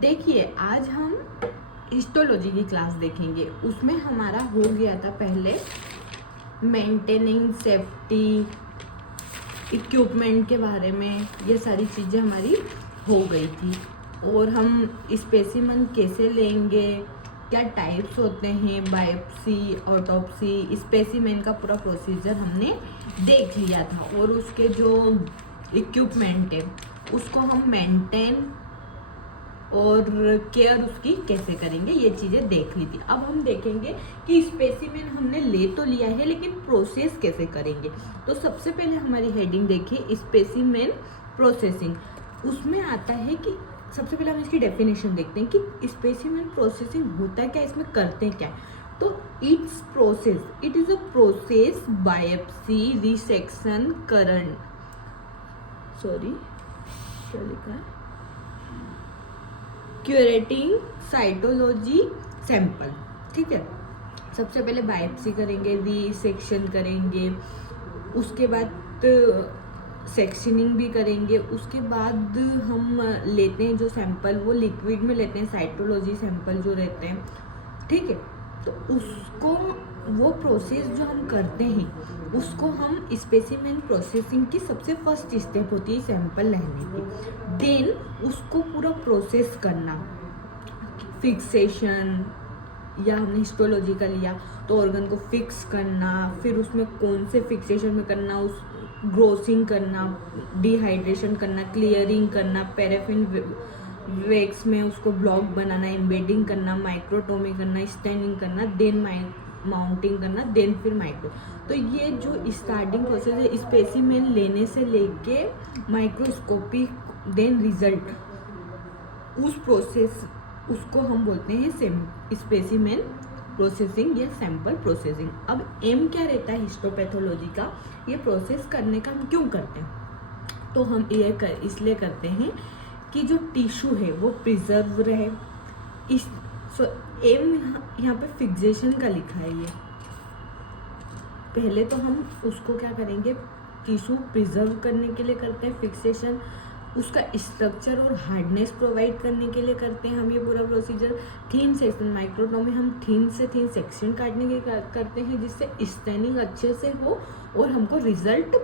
देखिए आज हम हिस्टोलॉजी की क्लास देखेंगे। उसमें हमारा हो गया था पहले मेंटेनिंग सेफ्टी इक्विपमेंट के बारे में, ये सारी चीज़ें हमारी हो गई थी। और हम स्पेसिमेन कैसे लेंगे, क्या टाइप्स होते हैं, बायोप्सी, ऑटोप्सी, स्पेसिमेन का पूरा प्रोसीजर हमने देख लिया था। और उसके जो इक्विपमेंट है उसको हम मेंटेन और केयर उसकी कैसे करेंगे, ये चीज़ें देख ली थी। अब हम देखेंगे कि स्पेसिमेन हमने ले तो लिया है लेकिन प्रोसेस कैसे करेंगे। तो सबसे पहले हमारी हेडिंग देखिए स्पेसिमेन प्रोसेसिंग। उसमें आता है कि सबसे पहले हम इसकी डेफिनेशन देखते हैं कि स्पेसिमेन प्रोसेसिंग होता है क्या, इसमें करते हैं क्या। तो it is a process biopsy resection current क्या लिखा है, क्यूरेटिंग साइटोलॉजी सैंपल। ठीक है, सबसे पहले बायोप्सी करेंगे, रिसेक्शन करेंगे, उसके बाद सेक्शनिंग भी करेंगे। उसके बाद हम लेते हैं जो सैंपल, वो लिक्विड में लेते हैं, साइटोलॉजी सैंपल जो रहते हैं। ठीक है, तो उसको वो प्रोसेस जो हम करते हैं उसको हम स्पेसिमेन प्रोसेसिंग की सबसे फर्स्ट स्टेप होती है सैंपल लेने की। देन उसको पूरा प्रोसेस करना, फिक्सेशन या हमने हिस्टोलॉजी का लिया तो ऑर्गन को फिक्स करना, फिर उसमें कौन से फिक्सेशन में करना, उस ग्रोसिंग करना, डिहाइड्रेशन करना, क्लियरिंग करना, पैराफिन वैक्स में उसको ब्लॉक बनाना, एम्बेडिंग करना, माइक्रोटोमी करना, स्टैनिंग करना, देन माउंटिंग करना, देन फिर माइक्रो। तो ये जो स्टार्टिंग प्रोसेस है स्पेसिमेन लेने से लेके माइक्रोस्कोपी देन रिजल्ट, उस प्रोसेस उसको हम बोलते हैं स्पेसिमेन प्रोसेसिंग या सैंपल प्रोसेसिंग। अब एम क्या रहता है हिस्टोपैथोलॉजी का, ये प्रोसेस करने का हम क्यों करते हैं। तो हम ये इसलिए करते हैं कि जो टिश्यू है वो प्रिजर्व रहे। एम यहाँ पे फिक्सेशन का लिखा है। ये पहले तो हम उसको क्या करेंगे, टिश्यू प्रिजर्व करने के लिए करते हैं फिक्सेशन, उसका स्ट्रक्चर और हार्डनेस प्रोवाइड करने के लिए करते हैं हम ये पूरा प्रोसीजर। थीन सेक्शन माइक्रोटोमी, हम थीन से थीन सेक्शन काटने के करते हैं जिससे स्टेनिंग अच्छे से हो और हमको रिजल्ट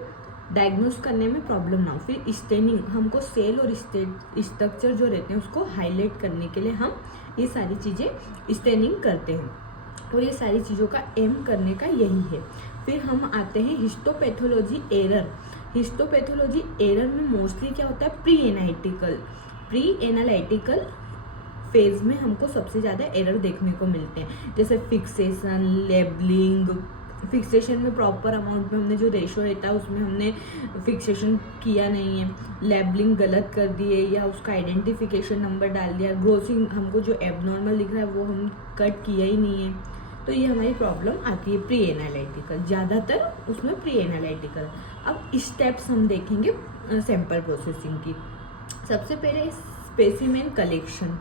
डायग्नोस करने में प्रॉब्लम ना हो। फिर स्टेनिंग, हमको सेल और स्ट्रक्चर जो रहते हैं उसको हाईलाइट करने के लिए हम ये सारी चीज़ें स्टेनिंग करते हैं। और ये सारी चीज़ों का एम करने का यही है। फिर हम आते हैं हिस्टोपैथोलॉजी एरर। हिस्टोपैथोलॉजी एरर में मोस्टली क्या होता है, प्री एनालिटिकल फेज में हमको सबसे ज़्यादा एरर देखने को मिलते हैं, जैसे फिक्सेशन, लेबलिंग। फिक्सेशन में प्रॉपर अमाउंट में हमने जो रेशो रहता है उसमें हमने फिक्सेशन किया नहीं है, लेबलिंग गलत कर दिए या उसका आइडेंटिफिकेशन नंबर डाल दिया, ग्रोसिंग हमको जो एबनॉर्मल दिख रहा है वो हम कट किया ही नहीं है। तो ये हमारी प्रॉब्लम आती है प्री एनालिटिकल, ज़्यादातर उसमें प्री एनालिटिकल। अब स्टेप्स हम देखेंगे सैंपल प्रोसेसिंग की। सबसे पहले स्पेसिमेन कलेक्शन,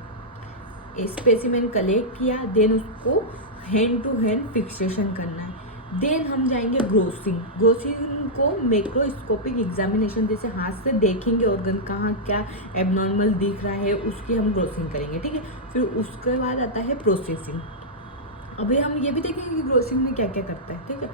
स्पेसिमेन कलेक्ट किया, देन उसको हैंड टू हैंड फिक्सेशन करना है। देन हम जाएंगे ग्रोसिंग को मैक्रोस्कोपिक एग्जामिनेशन, जैसे हाथ से देखेंगे ऑर्गन कहाँ क्या एबनॉर्मल दिख रहा है उसकी हम ग्रोसिंग करेंगे। ठीक है, फिर उसके बाद आता है प्रोसेसिंग। अभी हम ये भी देखेंगे कि ग्रोसिंग में क्या क्या करता है। ठीक है,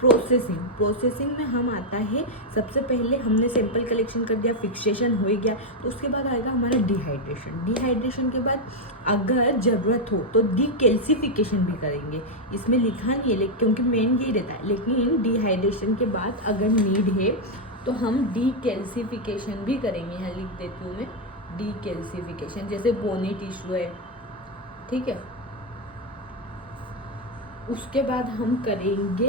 प्रोसेसिंग में हम आता है, सबसे पहले हमने सैंपल कलेक्शन कर दिया, फिक्सेशन हो ही गया, तो उसके बाद आएगा हमारा डिहाइड्रेशन के बाद अगर ज़रूरत हो तो डीकैल्सिफिकेशन भी करेंगे। इसमें लिखा नहीं है क्योंकि मेन यही रहता है, लेकिन डिहाइड्रेशन के बाद अगर नीड है तो हम डीकैल्सिफिकेशन भी करेंगे। यहाँ लिख देती हूँ मैं डीकैल्सिफिकेशन, जैसे बोनी टिश्यू है। ठीक है, उसके बाद हम करेंगे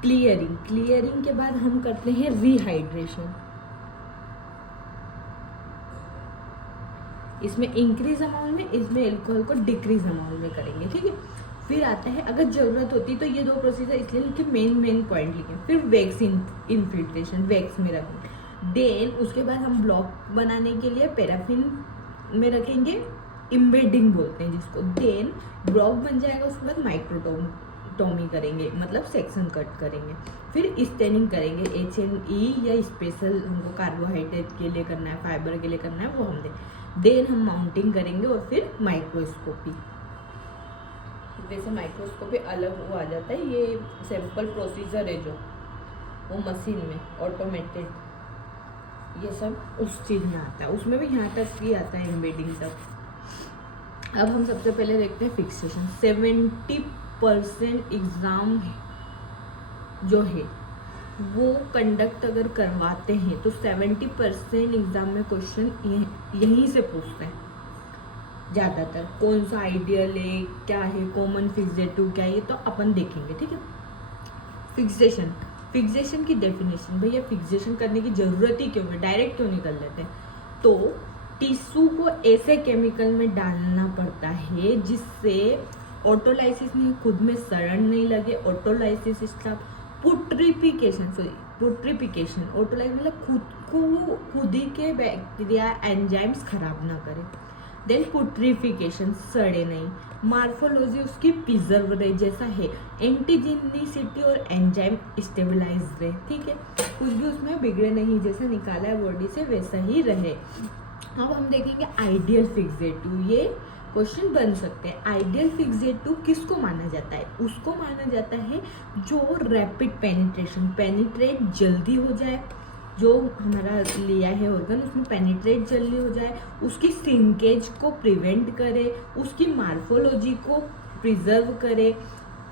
क्लियरिंग के बाद हम करते हैं रिहाइड्रेशन। इसमें इंक्रीज अमाउंट में, इसमें अल्कोहल को डिक्रीज अमाउंट में करेंगे। ठीक है, फिर आता है अगर जरूरत होती तो ये दो प्रोसीजर इसलिए लिखे, मेन पॉइंट लिखे। फिर वैक्स इन्फिल्ट्रेशन, वैक्स में रखेंगे। देन उसके बाद हम ब्लॉक बनाने के लिए पैराफिन में रखेंगे, एम्बेडिंग बोलते हैं जिसको। देन ब्लॉक बन जाएगा, उसके बाद माइक्रोटोमी करेंगे, मतलब सेक्शन कट करेंगे। फिर स्टेनिंग करेंगे HNE या स्पेशल हमको कार्बोहाइड्रेट के लिए करना है, फाइबर के लिए करना है, वो हम देन हम माउंटिंग करेंगे और फिर माइक्रोस्कोपी। वैसे माइक्रोस्कोपी अलग वो आ जाता है, ये सिंपल प्रोसीजर है जो वो मशीन में ऑटोमेटेड, ये सब उस चीज़ में आता है, उसमें भी यहाँ तक ही आता है एम्बेडिंग तक। अब हम सबसे पहले देखते हैं फिक्सेशन। 70% एग्ज़ाम जो है वो कंडक्ट अगर करवाते हैं तो 70% एग्ज़ाम में क्वेश्चन यहीं से पूछते हैं ज़्यादातर। कौन सा आइडियल है, क्या है कॉमन फिक्सेटिव, क्या है, ये तो अपन देखेंगे, ठीक है। फिक्सेशन की डेफिनेशन, भैया फिक्सेशन करने की ज़रूरत ही क्यों है, डायरेक्ट क्यों नहीं कर लेते हैं? तो टिश्यू को ऐसे केमिकल में डालना पड़ता है जिससे ऑटोलाइसिस नहीं, खुद में सड़न नहीं लगे, ऑटोलाइसिस इसका पुट्रिफिकेशन, ऑटोलाइसिस मतलब खुद ही के बैक्टीरिया एंजाइम्स खराब ना करे। देन पुट्रिफिकेशन, सड़े नहीं। मार्फोलॉजी उसकी प्रिजर्व रहे जैसा है, एंटीजेनिसिटी और एंजाइम स्टेबलाइज रहे, ठीक है, कुछ भी उसमें बिगड़े नहीं, जैसा निकाला है बॉडी से वैसा ही रहे। अब हम देखेंगे आइडियल फिक्सेटिव, ये क्वेश्चन बन सकते हैं। आइडियल फिक्सेटिव किसको माना जाता है? उसको माना जाता है जो रैपिड पेनिट्रेट जल्दी हो जाए, जो हमारा लिया है ऑर्गन उसमें पेनिट्रेट जल्दी हो जाए, उसकी सिंकेज को प्रिवेंट करे, उसकी मार्फोलॉजी को प्रिजर्व करे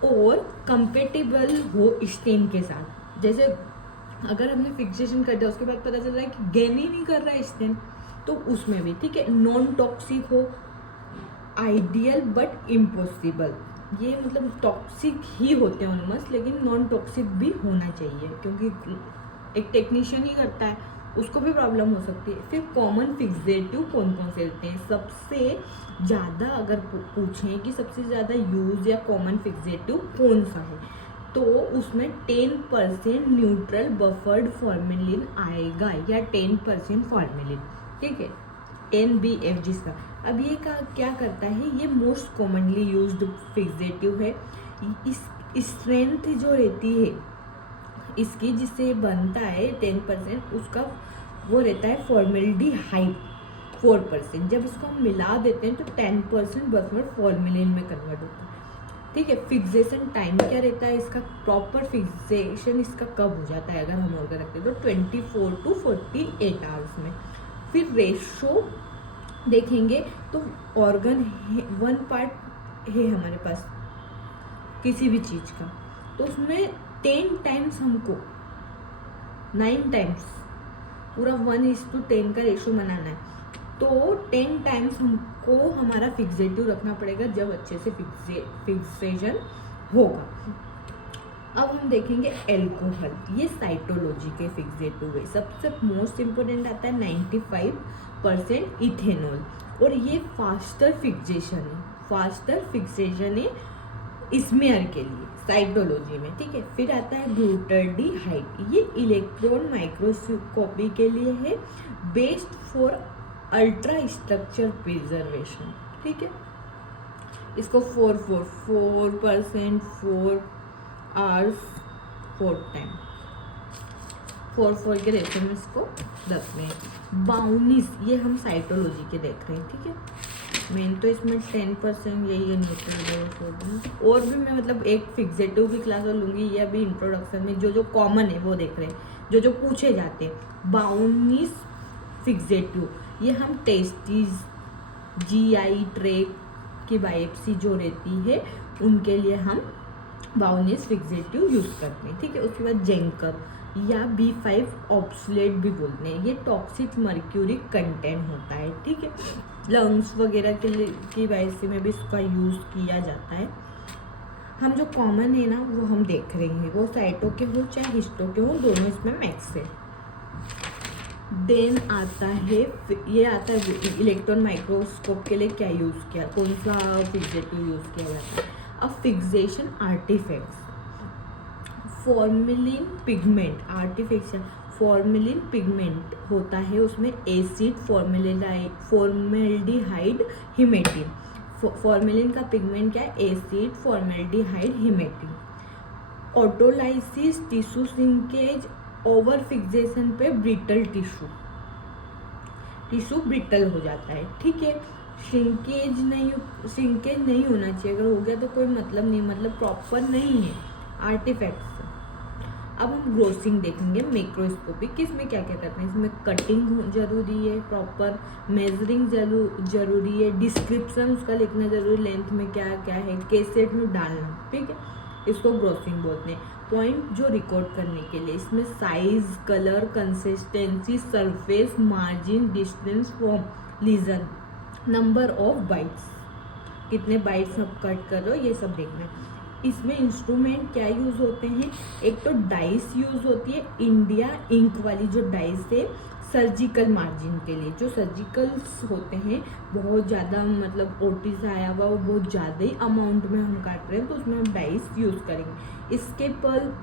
और कंपेटेबल हो स्टेन के साथ। जैसे अगर हमने फिक्सेशन कर दिया उसके बाद पता चल रहा है कि गेन ही नहीं कर रहा है स्टेन, तो उसमें भी ठीक है। नॉन टॉक्सिक हो, आइडियल बट इम्पॉसिबल, ये मतलब टॉक्सिक ही होते हैं ऑलमोस्ट, लेकिन नॉन टॉक्सिक भी होना चाहिए क्योंकि एक टेक्नीशियन ही करता है, उसको भी प्रॉब्लम हो सकती है। फिर कॉमन फिक्सेटिव कौन कौन से होते हैं? सबसे ज़्यादा अगर पूछें कि सबसे ज़्यादा यूज या कॉमन फिक्सेटिव कौन सा है, तो उसमें 10% न्यूट्रल बफर्ड फॉर्मेलिन आएगा या 10% फॉर्मेलिन, ठीक है, NBF जिसका। अब ये क्या करता है, ये मोस्ट कॉमनली यूज्ड फिक्सेटिव है। इस स्ट्रेंथ जो रहती है इसकी, जिससे बनता है 10%, उसका वो रहता है फॉर्मेल्डिहाइड 4%। जब इसको हम मिला देते हैं तो 10% बफर फॉर्मेलिन में कन्वर्ट होता है, ठीक है। फिक्सेशन टाइम क्या रहता है इसका? प्रॉपर फिक्सेशन इसका कब हो जाता है अगर हम ऑर्गन रखते हैं तो 24 to 48 आवर्स में। फिर रेशो देखेंगे तो ऑर्गन 1 पार्ट है हमारे पास किसी भी चीज़ का, तो उसमें 10 टाइम्स हमको 9 टाइम्स पूरा 1:10 का रेशो बनाना है, तो 10 टाइम्स हमको हमारा फिक्सेटिव रखना पड़ेगा जब अच्छे से फिक्सेशन होगा। अब हम देखेंगे एल्कोहल, ये साइटोलॉजी के फिक्सेटिव है। सबसे मोस्ट इम्पोर्टेंट आता है 95% इथेनॉल, और ये फास्टर फिक्सेशन है स्मेयर के लिए साइटोलॉजी में, ठीक है। फिर आता है ग्लूटाल्डिहाइड, ये इलेक्ट्रॉन माइक्रोस्कोपी के लिए है, based for ultra structure preservation, ठीक है। इसको 4% 4 आवर्स 4 टाइम 4 के रेशो में इसको रख रहे हैं। बाउनिस, ये हम साइटोलॉजी के देख रहे हैं, ठीक है। मेन तो इसमें 10% यही है न्यूट्रल, और भी मैं मतलब एक फिक्सेटिव की क्लास और लूँगी, ये अभी इंट्रोडक्शन में जो कॉमन है वो देख रहे हैं, जो पूछे जाते हैं। बाउनिस फिक्सेटिव, ये हम टेस्टीज, GI ट्रैक की बायोप्सी जो रहती है उनके लिए हम बाउनिस फिक्सेटिव यूज़ करते हैं, ठीक है। उसके बाद जेंकब या B5 ऑब्सलेट भी बोलते हैं, ये टॉक्सिक मर्क्यूरी कंटेंट होता है, ठीक है। लंग्स वगैरह के लिए की बायोप्सी में भी इसका यूज़ किया जाता है। हम जो कॉमन है ना वो हम देख रहे हैं, वो साइटो के हो चाहे हिस्टो के हो, दोनों इसमें मैक्स है। देन आता है, ये आता है इलेक्ट्रॉन माइक्रोस्कोप के लिए क्या यूज़ किया, कौन सा फिक्सेटिव यूज़ किया जाता है। अब fixation artifacts, formalin pigment, artificial formalin pigment होता है, उसमें एसिड फॉर्मेल्डिहाइड हिमेटिन। फॉर्मेलिन का पिगमेंट क्या है? Acid formaldehyde hematin. Autolysis, tissue shrinkage, over fixation पे ब्रिटल टिश्यू ब्रिटल हो जाता है। ठीक है, श्रिंकेज नहीं होना चाहिए, अगर हो गया तो कोई मतलब नहीं, मतलब प्रॉपर नहीं है, आर्टिफैक्ट्स। अब हम ग्रोसिंग देखेंगे मैक्रोस्कोपिक, किसमें क्या क्या करते हैं। इसमें कटिंग जरूरी है, प्रॉपर मेजरिंग जरूरी है, डिस्क्रिप्शन उसका लिखना जरूरी, लेंथ में क्या क्या है, कैसेट में डालना। ठीक है, इसको ग्रोसिंग बोलते हैं। पॉइंट जो रिकॉर्ड करने के लिए, इसमें size, colour, consistency, surface, margin, distance from lesion, number of bites, कितने बाइट्स आप कट कर रहे हो, ये सब देखना है। इसमें इंस्ट्रूमेंट क्या यूज़ होते हैं, एक तो डाइस यूज़ होती है, इंडिया इंक वाली जो डाइस है सर्जिकल मार्जिन के लिए। जो सर्जिकल्स होते हैं बहुत ज़्यादा, मतलब ओटीज आया हुआ वो बहुत ज़्यादा ही अमाउंट में हम काट रहे हैं, तो उसमें हम डाइस यूज़ करेंगे। इसके पर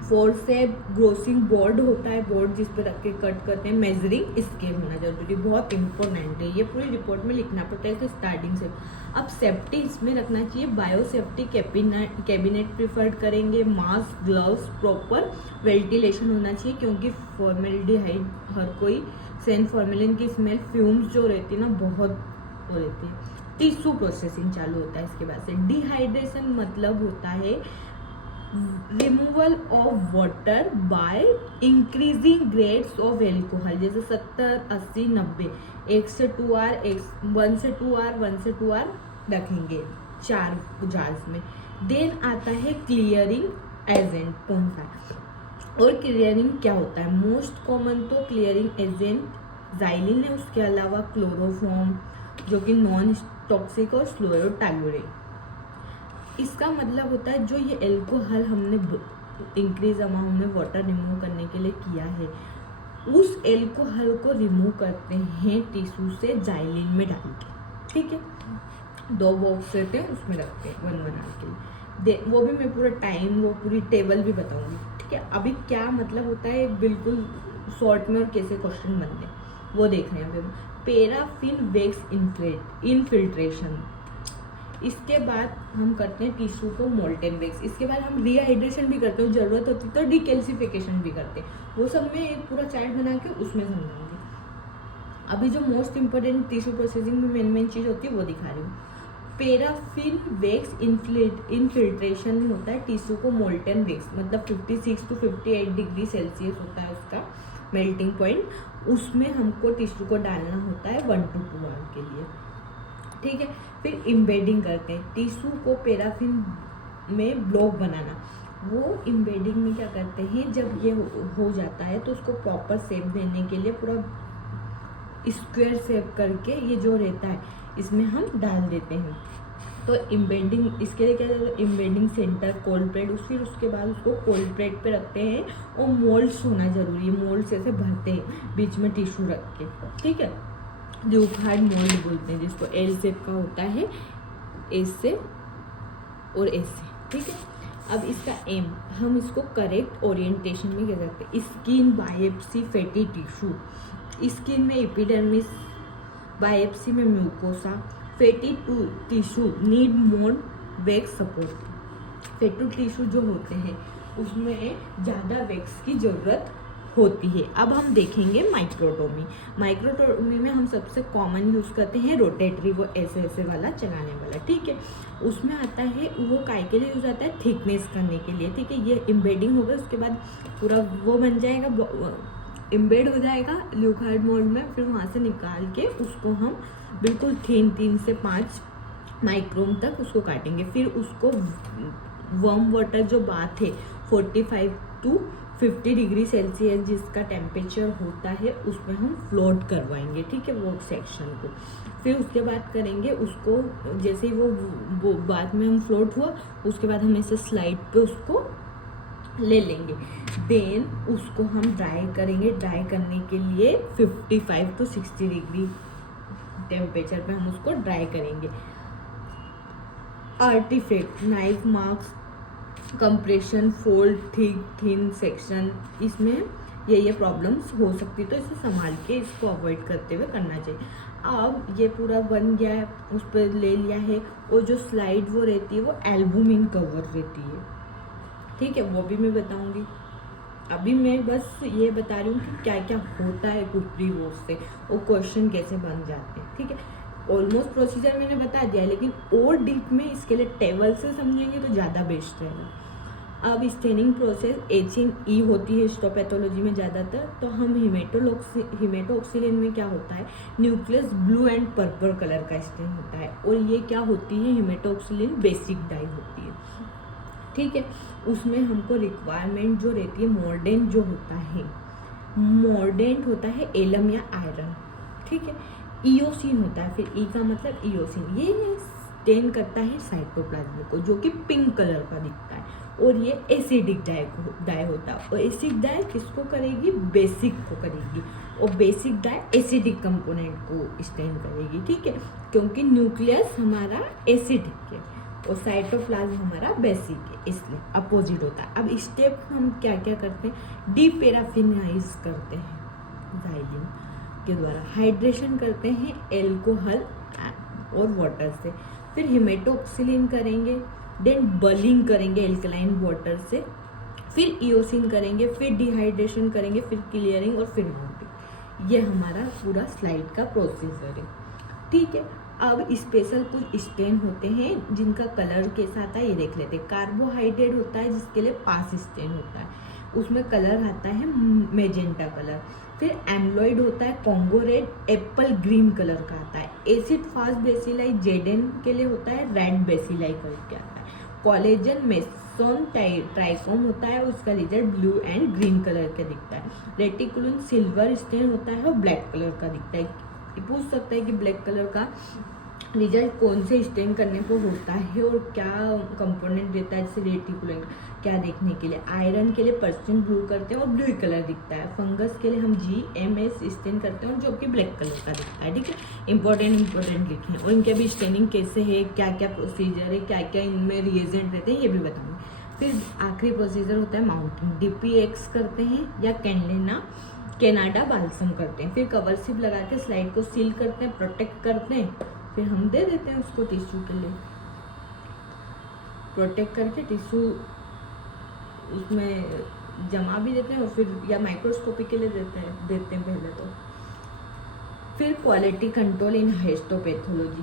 फोर्सेप, ग्रोसिंग बोर्ड होता है, बोर्ड जिस पर रख के कट करते हैं, मेजरिंग स्केल होना जरूरी, बहुत इंपॉर्टेंट है, ये पूरी रिपोर्ट में लिखना पड़ता है कि स्टार्टिंग से। अब सेफ्टी इसमें रखना चाहिए, बायो सेफ्टी कैबिनेट प्रिफर्ड करेंगे, मास्क, ग्लव्स, प्रॉपर वेंटिलेशन होना चाहिए, क्योंकि फॉर्मेल्डिहाइड, हर कोई सेंट फॉर्मेलिन की स्मेल, फ्यूम्स जो रहती है ना बहुत वो रहती है। टिश्यू प्रोसेसिंग चालू होता है इसके बाद से। डिहाइड्रेशन मतलब होता है removal of water by increasing grades of alcohol, जैसे 70, 80, 90, 1 से 2 आर, 1 से 2 आर, 1 से 2 आर रखेंगे 4 जार्स में। देन आता है क्लियरिंग एजेंट, कौन सा, और क्लियरिंग क्या होता है, मोस्ट कॉमन तो क्लियरिंग एजेंट जाइलिन है, उसके अलावा क्लोरोफॉर्म जो कि नॉन टॉक्सिक, और फ्लोरोटालुरिन। इसका मतलब होता है जो ये एल्कोहल हमने इंक्रीज अमाउंट में वाटर रिमूव करने के लिए किया है, उस एल्कोहल को रिमूव करते हैं टिश्यू से जाइलिन में डाल के। ठीक है, 2 बॉक्स रहते हैं, उसमें रखते हैं 1 आवर के लिए। वो भी मैं पूरा टाइम, वो पूरी टेबल भी बताऊंगी। ठीक है, अभी क्या मतलब होता है बिल्कुल शॉर्ट में, और कैसे क्वेश्चन बनते हैं वो देख रहे हैं। पैराफिन वैक्स इनफिल्ट्रेशन, इसके बाद हम करते हैं टिश्यू को मोल्टेन वैक्स, इसके बाद हम रिहाइड्रेशन भी करते हैं, जरूरत होती तो डिकैल्सिफिकेशन भी करते हैं, वो सब मैं एक पूरा चार्ट बना के उसमें समझाऊंगी। अभी जो मोस्ट इंपॉर्टेंट टिश्यू प्रोसेसिंग में मेन चीज़ होती है वो दिखा रही हूँ। पैराफिन वैक्स इनफिल्ट्रेशन में होता है टिश्यू को मोल्टेन वैक्स, मतलब 56 to 58 डिग्री सेल्सियस होता है उसका मेल्टिंग पॉइंट, उसमें हमको टिश्यू को डालना होता है 1 to 2 आवर के लिए। ठीक है, फिर इम्बेडिंग करते हैं टिश्यू को पैराफिन में ब्लॉक बनाना। वो इम्बेडिंग में क्या करते हैं, जब ये हो जाता है तो उसको प्रॉपर शेप देने के लिए पूरा स्क्वायर शेप करके ये जो रहता है इसमें हम डाल देते हैं। तो इम्बेडिंग, इसके लिए क्या कहते हैं, इम्बेडिंग सेंटर, कोल्ड प्लेट, फिर उसके बाद उसको कोल्ड प्लेट पे रखते हैं, और मोल्ड्स होना जरूरी है, मोल्ड से भरते हैं बीच में टिश्यू रख के। ठीक है, ल्यूकार्ड मोल्ड बोलते हैं जिसको, एल शेप का होता है, एस से और एस से। ठीक है, अब इसका एम, हम इसको करेक्ट ओरिएंटेशन में कह सकते हैं। Skin biopsy fatty tissue, skin में एपिडर्मिस, बायोप्सी में mucosa. Fatty tissue need more wax support, fatty tissue जो होते हैं उसमें ज़्यादा वैक्स की ज़रूरत होती है। अब हम देखेंगे माइक्रोटोमी। माइक्रोटोमी में हम सबसे कॉमन यूज़ करते हैं रोटेटरी, वो ऐसे ऐसे वाला चलाने वाला। ठीक है, उसमें आता है वो काय के लिए यूज़ आता है, थिकनेस करने के लिए। ठीक है, ये इम्बेडिंग होगा, उसके बाद पूरा वो बन जाएगा, इम्बेड हो जाएगा ल्यूकार्ड मोल्ड में, फिर वहाँ से निकाल के उसको हम बिल्कुल 3 से 5 माइक्रोन तक उसको काटेंगे। फिर उसको वार्म वाटर जो बात है 45 to 50 डिग्री सेल्सियस जिसका टेम्परेचर होता है उसमें हम फ्लोट करवाएंगे। ठीक है, वो सेक्शन को फिर उसके बाद करेंगे उसको, जैसे ही वो बाद में हम फ्लोट हुआ उसके बाद हम ऐसे स्लाइड पे उसको ले लेंगे। देन उसको हम ड्राई करेंगे। ड्राई करने के लिए 55 to 60 डिग्री टेम्परेचर पे हम उसको ड्राई करेंगे। Artifact, knife marks, compression, fold, thick thin section, इसमें ये प्रॉब्लम्स हो सकती, तो इसे संभाल के इसको अवॉइड करते हुए करना चाहिए। अब ये पूरा बन गया है, उस पर ले लिया है, और जो स्लाइड वो रहती है वो एल्बुमिन कवर रहती है। ठीक है, वो भी मैं बताऊंगी। अभी मैं बस ये बता रही हूँ कि क्या क्या होता है कुछ भी वो से, वो क्वेश्चन कैसे बन जाते हैं। ठीक है, ऑलमोस्ट प्रोसीजर मैंने बता दिया, लेकिन और डीप में इसके लिए टेबल से समझेंगे तो ज़्यादा बेस्ट रहेगा। अब स्टेनिंग प्रोसेस HNE होती है हिस्टोपैथोलॉजी में ज़्यादातर। तो हम हिमेटोक्सिलिन में क्या होता है, nucleus blue and purple colour का स्टेन होता है, और ये क्या होती है, हिमेटोक्सिलिन बेसिक डाई होती है। ठीक है, उसमें हमको रिक्वायरमेंट जो रहती है, मॉर्डेंट जो होता है, मॉर्डेंट होता है एलम या आयरन। ठीक है, इओसिन होता है, फिर ई का मतलब इओसिन, ये स्टेन करता है साइटोप्लाज्म को, जो कि पिंक कलर का दिखता है, और ये एसिडिक डाई होता है। और एसिडिक डाई किसको करेगी, बेसिक को करेगी, और बेसिक डाई एसिडिक कंपोनेंट को स्टेन करेगी। ठीक है, क्योंकि न्यूक्लियस हमारा एसिडिक है और साइटोप्लाज्म हमारा बेसिक है, इसलिए अपोजिट होता है। अब स्टेप हम क्या क्या करते हैं, डीपैराफिनाइज करते हैं जाइलिन के द्वारा, हाइड्रेशन करते हैं एल्कोहल और वाटर से, फिर हिमेटोक्सिलिन करेंगे, देन बलिंग करेंगे एल्कलाइन वाटर से, फिर इओसिन करेंगे, फिर डिहाइड्रेशन करेंगे, फिर क्लियरिंग और फिर मोल्टिंग। ये हमारा पूरा स्लाइड का प्रोसीजर है। ठीक है, अब स्पेशल कुछ स्टेन होते हैं जिनका कलर कैसा आता है ये देख लेते हैं। कार्बोहाइड्रेट होता है जिसके लिए पास स्टेन होता है, उसमें कलर आता है मेजेंटा कलर। फिर एम्लॉइड होता है Congo red, Apple green colour का आता है। एसिड फास्ट बेसिलाई जेडेन के लिए होता है रेड बेसिलाई करके आता है। कॉलेजन मेसोन ट्राइकोम होता है, उसका result blue and green colour का दिखता है। रेटिकुलम सिल्वर स्टेन होता है और ब्लैक कलर का दिखता है। पूछ सकता है कि ब्लैक कलर का रिजल्ट कौन से स्टेन करने को होता है और क्या कंपोनेंट देता है, जैसे रेटिकुलम क्या देखने के लिए। आयरन के लिए पर्सन ब्लू करते हैं और ब्लू कलर दिखता है। फंगस के लिए हम GMS स्टेन करते हैं जो कि ब्लैक कलर का दिखता है। ठीक है, इंपॉर्टेंट लिखे हैं, और इनके भी स्टेनिंग कैसे है, क्या क्या प्रोसीजर है, क्या क्या इनमें रिएजेंट रहते हैं, ये भी बताऊँगी। फिर आखिरी प्रोसीजर होता है माउंटिंग, DPX करते हैं या कैनाडा बाल्सम करते हैं। फिर कवर स्लिप लगा के स्लाइड को सील करते हैं, प्रोटेक्ट करते हैं, फिर हम दे देते हैं उसको टिश्यू के लिए। प्रोटेक्ट करके टिश्यू उसमें जमा भी देते हैं, और फिर या माइक्रोस्कोपी के लिए देते हैं पहले तो। फिर क्वालिटी कंट्रोल इन हिस्टोपैथोलॉजी,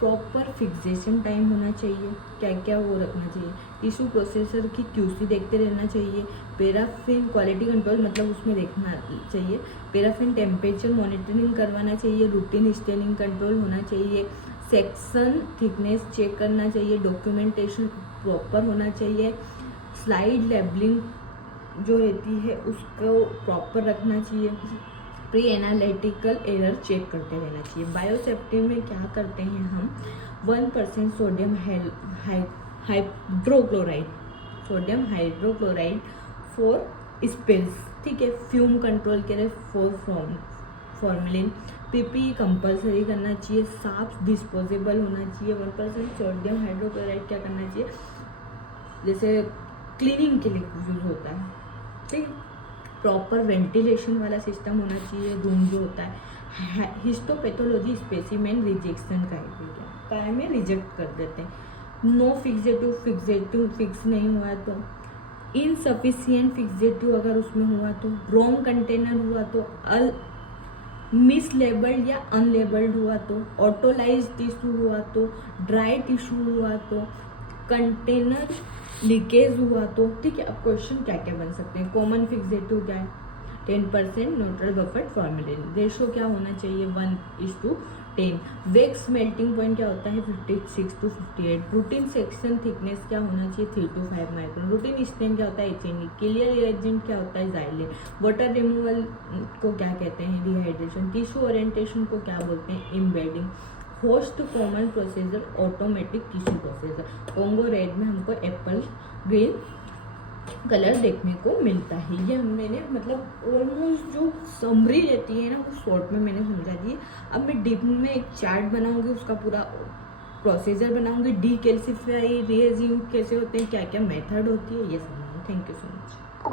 प्रॉपर फिक्सेशन टाइम होना चाहिए, क्या क्या वो रखना चाहिए। टिश्यू प्रोसेसर की QC देखते रहना चाहिए। पैराफिन क्वालिटी कंट्रोल मतलब उसमें देखना चाहिए। पैराफिन टेम्परेचर मॉनिटरिंग करवाना चाहिए। रूटीन स्टेनिंग कंट्रोल होना चाहिए। सेक्शन थिकनेस चेक करना चाहिए। डॉक्यूमेंटेशन प्रॉपर होना चाहिए। स्लाइड लेबलिंग जो रहती है उसको प्रॉपर रखना चाहिए। प्री एनालिटिकल एरर चेक करते रहना चाहिए। बायोसेफ्टी में क्या करते हैं हम, 1% सोडियम हाइड्रोक्लोराइड फॉर स्पिल्स। ठीक है, फ्यूम कंट्रोल के लिए फॉर्मेलिन। PPE कंपलसरी करना चाहिए। साफ डिस्पोजेबल होना चाहिए। 1% सोडियम हाइड्रोक्लोराइड क्या करना चाहिए, जैसे क्लीनिंग के लिए यूज होता है। ठीक है, प्रॉपर वेंटिलेशन वाला सिस्टम होना चाहिए रूम जो होता है। हिस्टोपैथोलॉजी स्पेसिमेन रिजेक्शन क्राइटेरिया में रिजेक्ट कर देते हैं। नो फिक्सेटिव फिक्स नहीं हुआ तो, इनसफिशिएंट फिक्सेटिव अगर उसमें हुआ तो, रॉन्ग कंटेनर हुआ तो, मिसलेबल्ड या अनलेबल्ड हुआ तो, ऑटोलाइज टिश्यू हुआ तो, ड्राई टिश्यू हुआ तो, कंटेनर लीकेज हुआ तो। ठीक है, अब क्वेश्चन क्या क्या बन सकते हैं। कॉमन फिक्सेटिव क्या है, 10% न्यूट्रल बफर फॉर्मेलिन। रेशो क्या होना चाहिए, 1:10। वेक्स मेल्टिंग पॉइंट क्या होता है, 56 to 58। रूटीन सेक्शन थिकनेस क्या होना चाहिए, 3 to 5 माइक्रोन। रूटीन स्टेन क्या होता है, HNE। क्लियर एजेंट क्या होता है, जाइलिन। वाटर रिमूवल को क्या कहते हैं, डिहाइड्रेशन। टिश्यू ओरिएंटेशन को क्या बोलते हैं, embedding. Host common procedure automatic tissue procedure. Congo red में हमको एप्पल ग्रीन कलर देखने को मिलता है। ये मैंने मतलब ऑलमोस्ट जो समरी रहती है ना वो शॉर्ट में मैंने समझा दी। अब मैं डीप में एक चार्ट बनाऊंगी, उसका पूरा प्रोसीजर बनाऊंगी, डीकैल्सिफाई रिएज्यूम कैसे होते हैं, क्या क्या मेथड होती है, ये समझाऊंगी। Thank you so much.